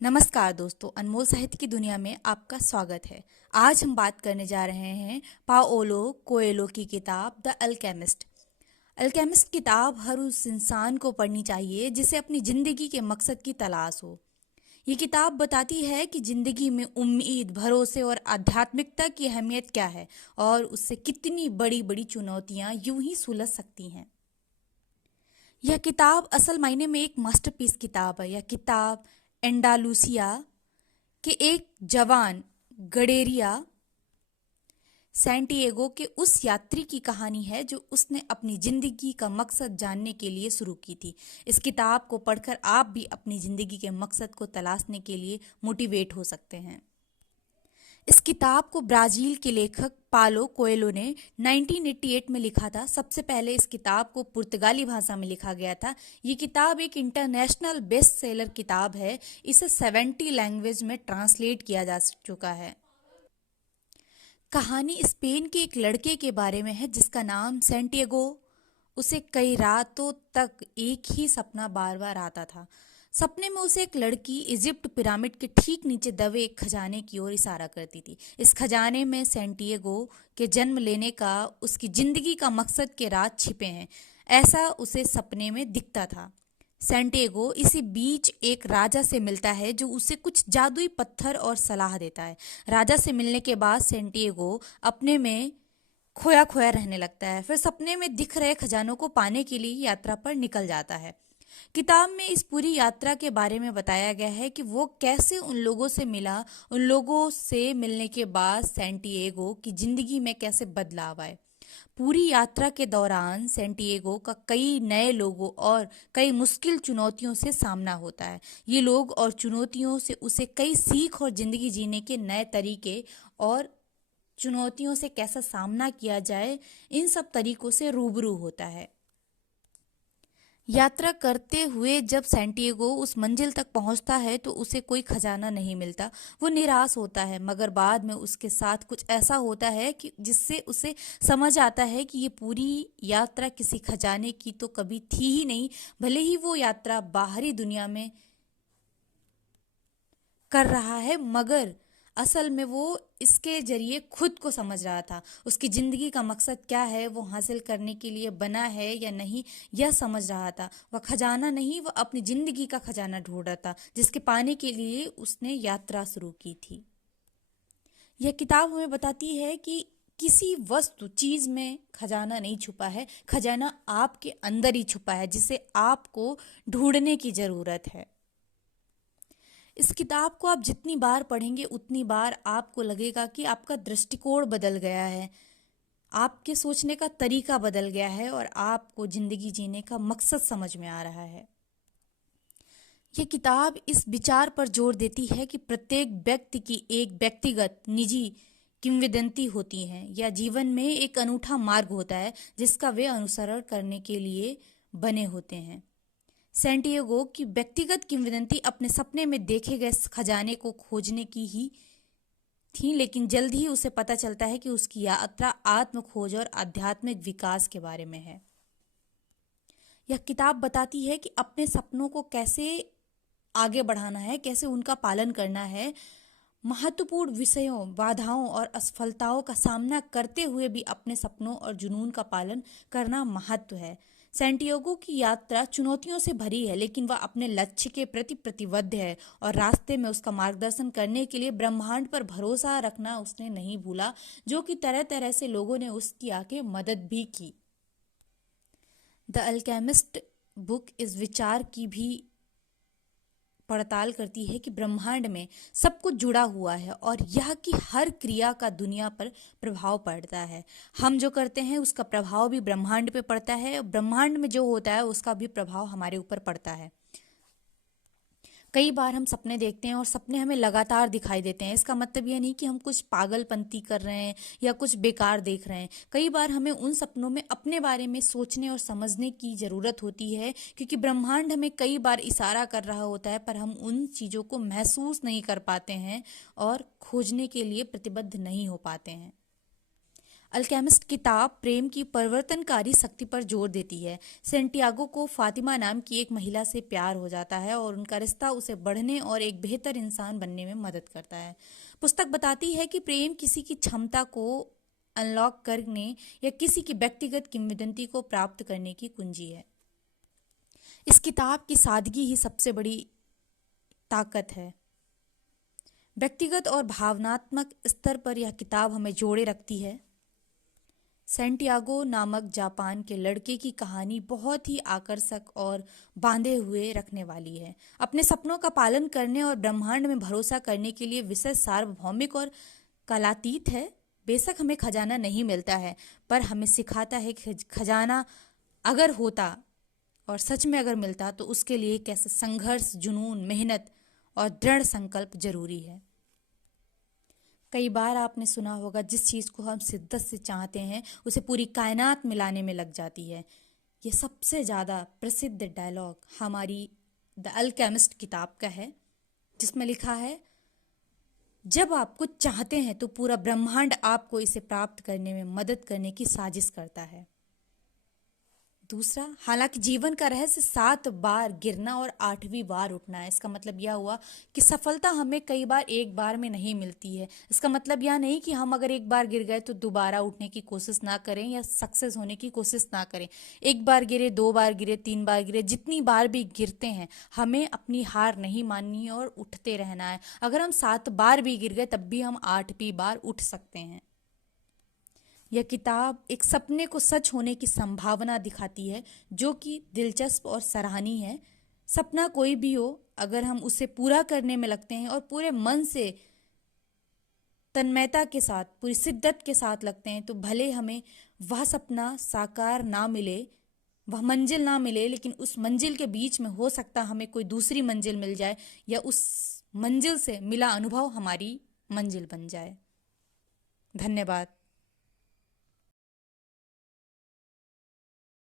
नमस्कार दोस्तों, अनमोल साहित्य की दुनिया में आपका स्वागत है। आज हम बात करने जा रहे हैं पाओलो कोएलो की किताब द अल्केमिस्ट। अल्केमिस्ट किताब हर उस इंसान को पढ़नी चाहिए जिसे अपनी जिंदगी के मकसद की तलाश हो। ये किताब बताती है कि जिंदगी में उम्मीद, भरोसे और आध्यात्मिकता की अहमियत क्या है और उससे कितनी बड़ी बड़ी चुनौतियां यूं ही सुलझ सकती हैं। यह किताब असल मायने में एक मास्टरपीस किताब है। यह किताब एंडालुसिया कि एक जवान गडेरिया सैंटिएगो के उस यात्री की कहानी है जो उसने अपनी जिंदगी का मकसद जानने के लिए शुरू की थी। इस किताब को पढ़कर आप भी अपनी जिंदगी के मकसद को तलाशने के लिए मोटिवेट हो सकते हैं। इस किताब को ब्राजील के लेखक पालो कोएलो ने 1988 में लिखा था। सबसे पहले इस किताब को पुर्तगाली भाषा में लिखा गया था। ये किताब एक इंटरनेशनल बेस्ट सेलर किताब है। इसे 70 लैंग्वेज में ट्रांसलेट किया जा चुका है। कहानी स्पेन के एक लड़के के बारे में है जिसका नाम सैंटियागो। उसे कई रातों तक एक ही सपना बार बार आता था। सपने में उसे एक लड़की इजिप्ट पिरामिड के ठीक नीचे दबे एक खजाने की ओर इशारा करती थी। इस खजाने में सैंटियागो के जन्म लेने का, उसकी जिंदगी का मकसद के राज छिपे हैं, ऐसा उसे सपने में दिखता था। सैंटियागो इसी बीच एक राजा से मिलता है जो उसे कुछ जादुई पत्थर और सलाह देता है। राजा से मिलने के बाद सैंटियागो अपने में खोया खोया रहने लगता है। फिर सपने में दिख रहे खजानों को पाने के लिए यात्रा पर निकल जाता है। किताब में इस पूरी यात्रा के बारे में बताया गया है कि वो कैसे उन लोगों से मिला, उन लोगों से मिलने के बाद सैंटियागो की जिंदगी में कैसे बदलाव आए। पूरी यात्रा के दौरान सैंटियागो का कई नए लोगों और कई मुश्किल चुनौतियों से सामना होता है। ये लोग और चुनौतियों से उसे कई सीख और जिंदगी जीने के नए तरीके और चुनौतियों से कैसा सामना किया जाए, इन सब तरीकों से रूबरू होता है। यात्रा करते हुए जब सैंटियागो उस मंजिल तक पहुंचता है तो उसे कोई खजाना नहीं मिलता। वो निराश होता है, मगर बाद में उसके साथ कुछ ऐसा होता है कि जिससे उसे समझ आता है कि ये पूरी यात्रा किसी खजाने की तो कभी थी ही नहीं। भले ही वो यात्रा बाहरी दुनिया में कर रहा है, मगर असल में वो इसके जरिए खुद को समझ रहा था। उसकी जिंदगी का मकसद क्या है, वो हासिल करने के लिए बना है या नहीं, यह समझ रहा था। वह खजाना नहीं, वह अपनी जिंदगी का खजाना ढूंढ रहा था जिसके पाने के लिए उसने यात्रा शुरू की थी। यह किताब हमें बताती है कि किसी वस्तु चीज में खजाना नहीं छुपा है, खजाना आपके अंदर ही छुपा है जिसे आपको ढूंढने की जरूरत है। इस किताब को आप जितनी बार पढ़ेंगे उतनी बार आपको लगेगा कि आपका दृष्टिकोण बदल गया है, आपके सोचने का तरीका बदल गया है और आपको जिंदगी जीने का मकसद समझ में आ रहा है। ये किताब इस विचार पर जोर देती है कि प्रत्येक व्यक्ति की एक व्यक्तिगत निजी किंवदंती होती है या जीवन में एक अनूठा मार्ग होता है जिसका वे अनुसरण करने के लिए बने होते हैं। सैंटियागो की व्यक्तिगत किंवदंती अपने सपने में देखे गए खजाने को खोजने की ही थी, लेकिन जल्द ही उसे पता चलता है कि उसकी यात्रा आत्म खोज और आध्यात्मिक विकास के बारे में है। यह किताब बताती है कि अपने सपनों को कैसे आगे बढ़ाना है, कैसे उनका पालन करना है। महत्वपूर्ण विषयों, बाधाओं और असफलताओं का सामना करते हुए भी अपने सपनों और जुनून का पालन करना महत्व है। सैंटियागो की यात्रा चुनौतियों से भरी है, लेकिन वह अपने लक्ष्य के प्रति प्रतिबद्ध है और रास्ते में उसका मार्गदर्शन करने के लिए ब्रह्मांड पर भरोसा रखना उसने नहीं भूला, जो कि तरह तरह से लोगों ने उसकी आके मदद भी की। द अल्केमिस्ट बुक इस विचार की भी पड़ताल करती है कि ब्रह्मांड में सब कुछ जुड़ा हुआ है और यह कि हर क्रिया का दुनिया पर प्रभाव पड़ता है। हम जो करते हैं उसका प्रभाव भी ब्रह्मांड पे पड़ता है, ब्रह्मांड में जो होता है उसका भी प्रभाव हमारे ऊपर पड़ता है। कई बार हम सपने देखते हैं और सपने हमें लगातार दिखाई देते हैं। इसका मतलब यह नहीं कि हम कुछ पागलपंती कर रहे हैं या कुछ बेकार देख रहे हैं। कई बार हमें उन सपनों में अपने बारे में सोचने और समझने की ज़रूरत होती है, क्योंकि ब्रह्मांड हमें कई बार इशारा कर रहा होता है पर हम उन चीज़ों को महसूस नहीं कर पाते हैं और खोजने के लिए प्रतिबद्ध नहीं हो पाते हैं। अल्केमिस्ट किताब प्रेम की परिवर्तनकारी शक्ति पर जोर देती है। सेंटियागो को फातिमा नाम की एक महिला से प्यार हो जाता है और उनका रिश्ता उसे बढ़ने और एक बेहतर इंसान बनने में मदद करता है। पुस्तक बताती है कि प्रेम किसी की क्षमता को अनलॉक करने या किसी की व्यक्तिगत किंवदंती को प्राप्त करने की कुंजी है। इस किताब की सादगी ही सबसे बड़ी ताकत है। व्यक्तिगत और भावनात्मक स्तर पर यह किताब हमें जोड़े रखती है। सेंटियागो नामक जापान के लड़के की कहानी बहुत ही आकर्षक और बांधे हुए रखने वाली है। अपने सपनों का पालन करने और ब्रह्मांड में भरोसा करने के लिए विषय सार्वभौमिक और कालातीत है। बेशक हमें खजाना नहीं मिलता है, पर हमें सिखाता है कि खजाना अगर होता और सच में अगर मिलता तो उसके लिए कैसे संघर्ष, जुनून, मेहनत और दृढ़ संकल्प जरूरी है। कई बार आपने सुना होगा, जिस चीज़ को हम शिद्दत से चाहते हैं उसे पूरी कायनात मिलाने में लग जाती है। ये सबसे ज़्यादा प्रसिद्ध डायलॉग हमारी द अल्केमिस्ट किताब का है, जिसमें लिखा है, जब आप कुछ चाहते हैं तो पूरा ब्रह्मांड आपको इसे प्राप्त करने में मदद करने की साजिश करता है। दूसरा, हालांकि जीवन का रहस्य 7 बार गिरना और 8वीं बार उठना है। इसका मतलब यह हुआ कि सफलता हमें कई बार एक बार में नहीं मिलती है। इसका मतलब यह नहीं कि हम अगर एक बार गिर गए तो दोबारा उठने की कोशिश ना करें या सक्सेस होने की कोशिश ना करें। एक बार गिरे, 2 बार गिरे, 3 बार गिरे, जितनी बार भी गिरते हैं हमें अपनी हार नहीं माननी और उठते रहना है। अगर हम 7 बार भी गिर गए तब भी हम 8वीं बार उठ सकते हैं। यह किताब एक सपने को सच होने की संभावना दिखाती है, जो कि दिलचस्प और सराहनीय है। सपना कोई भी हो, अगर हम उसे पूरा करने में लगते हैं और पूरे मन से, तन्मयता के साथ, पूरी शिद्दत के साथ लगते हैं, तो भले हमें वह सपना साकार ना मिले, वह मंजिल ना मिले, लेकिन उस मंजिल के बीच में हो सकता हमें कोई दूसरी मंजिल मिल जाए या उस मंजिल से मिला अनुभव हमारी मंजिल बन जाए। धन्यवाद।